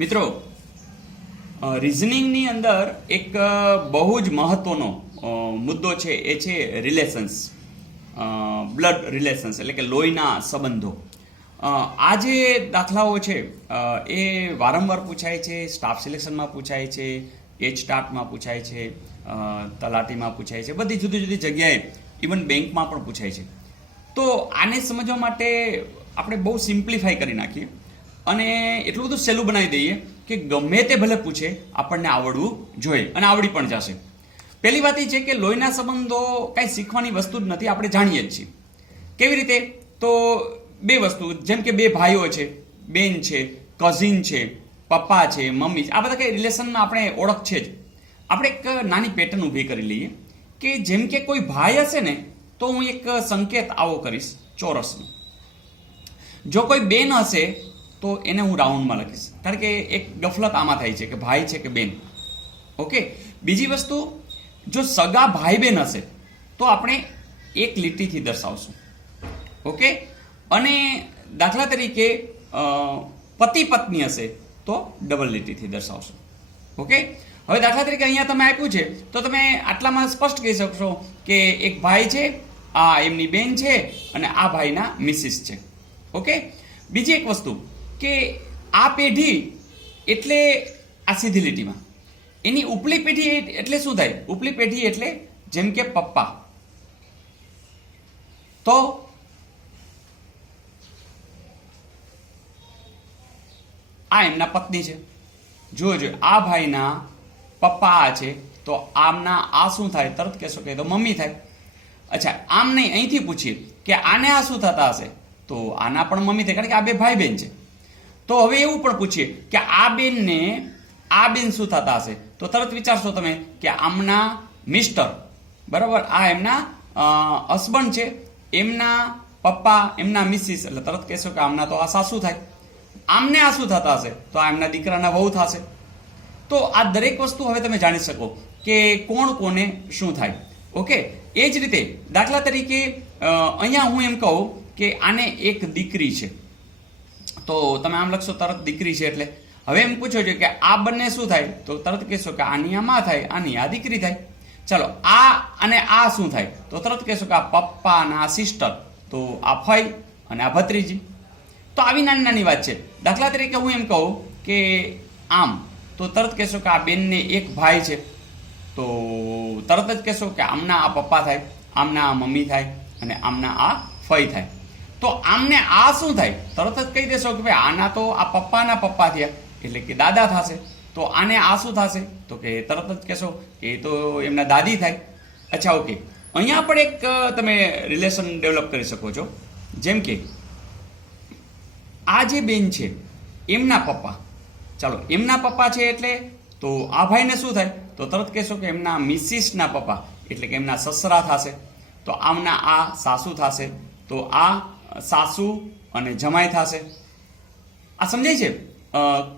મિત્રો રિઝનિંગની અંદર એક બહુ જ મહત્વનો મુદ્દો છે એ છે રિલેશન્સ, બ્લડ રિલેશન્સ એટલે કે લોહીના સંબંધો. આ જે દાખલાઓ છે એ વારંવાર પૂછાય છે, સ્ટાફ સિલેક્શનમાં પૂછાય છે, એચટાટમાં પૂછાય છે, તલાટીમાં પૂછાય છે, બધી જુદી જુદી જગ્યાએ, ઇવન બેંકમાં પણ પૂછાય છે. તો આને સમજવા માટે આપણે બહુ સિમ્પ્લિફાઈ કરી નાખીએ અને એટલું બધું સહેલું બનાવી દઈએ કે ગમે તે ભલે પૂછે આપણને આવડવું જોઈએ અને આવડી પણ જશે. પહેલી વાત એ છે કે લોહીના સંબંધો કાંઈ શીખવાની વસ્તુ જ નથી, આપણે જાણીએ જ છીએ. કેવી રીતે? તો બે વસ્તુ, જેમ કે બે ભાઈઓ છે, બેન છે, કઝિન છે, પપ્પા છે, મમ્મી છે, આ બધા કંઈ રિલેશનમાં આપણે ઓળખ છે જ. આપણે એક નાની પેટર્ન ઊભી કરી લઈએ કે જેમ કે કોઈ ભાઈ હશે ને તો હું એક સંકેત આવો કરીશ ચોરસનો. જો કોઈ બેન હશે તો એને હું રાઉન્ડમાં લખીશ, કારણ કે એક ગફલત આમાં થાય છે કે ભાઈ છે કે બેન. ઓકે. બીજી વસ્તુ, જો સગા ભાઈ બેન હશે તો આપણે એક લીટીથી દર્શાવશું. ઓકે. અને દાખલા તરીકે પતિ પત્ની હશે તો ડબલ લીટીથી દર્શાવશું. ઓકે. હવે દાખલા તરીકે અહીંયા તમે આપ્યું છે તો તમે આટલામાં સ્પષ્ટ કહી શકશો કે એક ભાઈ છે, આ એમની બેન છે અને આ ભાઈના મિસિસ છે. ઓકે. બીજી એક વસ્તુ કે આ પેઢી એટલે આ સીધી લીટીમાં, એની ઉપલી પેઢી એટલે શું થાય? ઉપલી પેઢી એટલે જેમ કે પપ્પા, તો આ એમના પત્ની છે. જોજો આ ભાઈના પપ્પા આ છે તો આમના આ શું થાય? તરત કહેશો કે તો મમ્મી થાય. અચ્છા, આમ નહીં, અહીંથી પૂછીએ કે આને આ શું થતા હશે? તો આના પણ મમ્મી થાય, કારણ કે આ બે ભાઈ બેન છે. તો હવે એવું પણ પૂછીએ કે આ બેનને આ બેન શું થતા હશે? તો તરત વિચારશો તમે કે આમના મિસ્ટર, બરાબર, આ એમના હસબન્ડ છે, એમના પપ્પા, એમના મિસિસ, એટલે તરત કહેશો કે આમના તો આ સાસુ થાય. આમને આ શું થતા હશે? તો આ એમના દીકરાના વહુ થશે. તો આ દરેક વસ્તુ હવે તમે જાણી શકો કે કોણ કોને શું થાય. ઓકે. એ જ રીતે દાખલા તરીકે અહીંયા હું એમ કહું કે આને એક દીકરી છે, તો તમે આમ લખશો તરત દીકરી છે એટલે. હવે એમ પૂછો છો કે આ બંને શું થાય? તો તરત કહેશો કે આની આ માં થાય, આની આ દીકરી થાય. ચાલો, આ અને આ શું થાય? તો તરત કહેશો કે આ પપ્પા અને આ સિસ્ટર, તો આ ફઈ અને આ ભત્રીજી. તો આવી નાની નાની વાત છે. દાખલા તરીકે હું એમ કહું કે આમ, તો તરત કહેશો કે આ બેનને એક ભાઈ છે, તો તરત જ કહેશો કે આમના આ પપ્પા થાય, આમના આ મમ્મી થાય અને આમના આ ફઈ થાય. તો આમને આ શું થાય? તરત જ કહી દેશો કે ભાઈ આના તો આ પપ્પાના પપ્પા થયા એટલે કે દાદા થશે. તો આને આ શું થશે? તો કે તરત જ કહેશો કે એ તો એમના દાદી થાય. અચ્છા, ઓકે. અહીંયા પણ એક તમે રિલેશન ડેવલપ કરી શકો છો. જેમ કે આ જે બેન છે એમના પપ્પા, ચાલો એમના પપ્પા છે એટલે તો આ ભાઈને શું થાય? તો તરત કહેશો કે એમના મિસિસના પપ્પા એટલે કે એમના સસરા થશે. તો આમના આ સાસુ થશે, તો આ સાસુ અને જમાઈ થશે. આ સમજાય છે?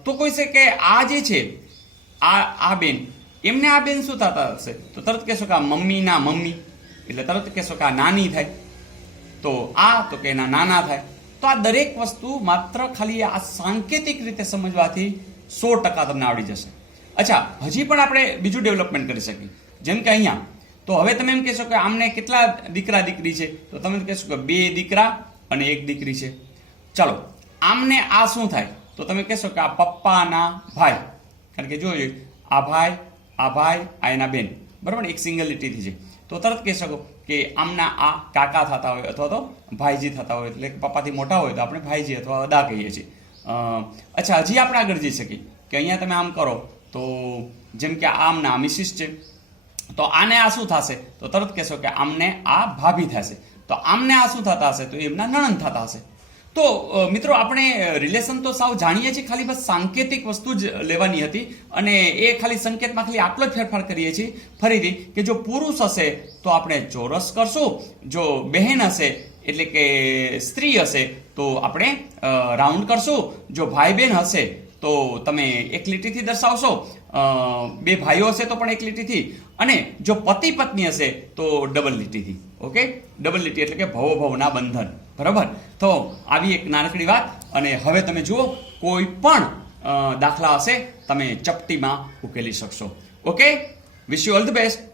તો કોઈ છે કે આ જે છે આ બેન, એમને આ બેન શું થતા હશે? તો તરત કહેશો કે આ મમ્મીના મમ્મી એટલે તરત કહેશો કે આ નાની થાય. તો આ તો કે એના નાના થાય. તો આ દરેક વસ્તુ માત્ર ખાલી આ સાંકેતિક રીતે સમજવાથી 100% તમને આવડી જશે. અચ્છા, હજી પણ આપણે બીજું ડેવલપમેન્ટ કરી શકીએ. જેમ કે અહીંયા, તો હવે તમે એમ કહેશો કે આમને કેટલા દીકરા દીકરી છે? તો તમે કહેશો કે 2 દીકરા અને 1 દીકરી છે. ચાલો, આમને આ શું થાય? તો તમે કહેશો કે આ પપ્પાના ભાઈ, કારણ કે જોજો આ ભાઈ, આ એના બેન, બરાબર, એક સિંગલ લીટીથી છે. તો તરત કહી શકો કે આમના આ કાકા થતા હોય અથવા તો ભાઈજી થતા હોય, એટલે પપ્પાથી મોટા હોય તો આપણે ભાઈજી અથવા અદા કહીએ છીએ. અચ્છા, હજી આપણે આગળ જઈ શકીએ કે અહીંયા તમે આમ કરો તો જેમ કે આમના મિસિસ છે, તો આને આ શું થશે? તો તરત કહેશો કે આમને આ ભાભી થશે. તો આમને આ શું થતા હશે? તો એમના નણંદ થતા હશે. તો મિત્રો, આપણે રિલેશન તો સાવ જાણીએ છીએ, ખાલી બસ સાંકેતિક વસ્તુ જ લેવાની હતી અને એ ખાલી સંકેતમાં ખાલી આટલો જ ફેરફાર કરીએ છીએ. ફરીથી કે જો પુરુષ હશે તો આપણે ચોરસ કરશું, જો બહેન હશે એટલે કે સ્ત્રી હશે તો આપણે રાઉન્ડ કરશું, જો ભાઈ બહેન હશે તો તમે એક લીટીથી દર્શાવશો, 2 ભાઈઓ હશે તો પણ એક લીટીથી, અને જો પતિ પત્ની હશે તો ડબલ લીટીથી. ઓકે. ડબલ લીટી એટલે કે ભવના બંધન. બરાબર. તો આવી એક નાનકડી વાત. અને હવે તમે જુઓ, કોઈ પણ દાખલા હશે તમે ચપટીમાં ઉકેલી શકશો. Okay, wish you all the best.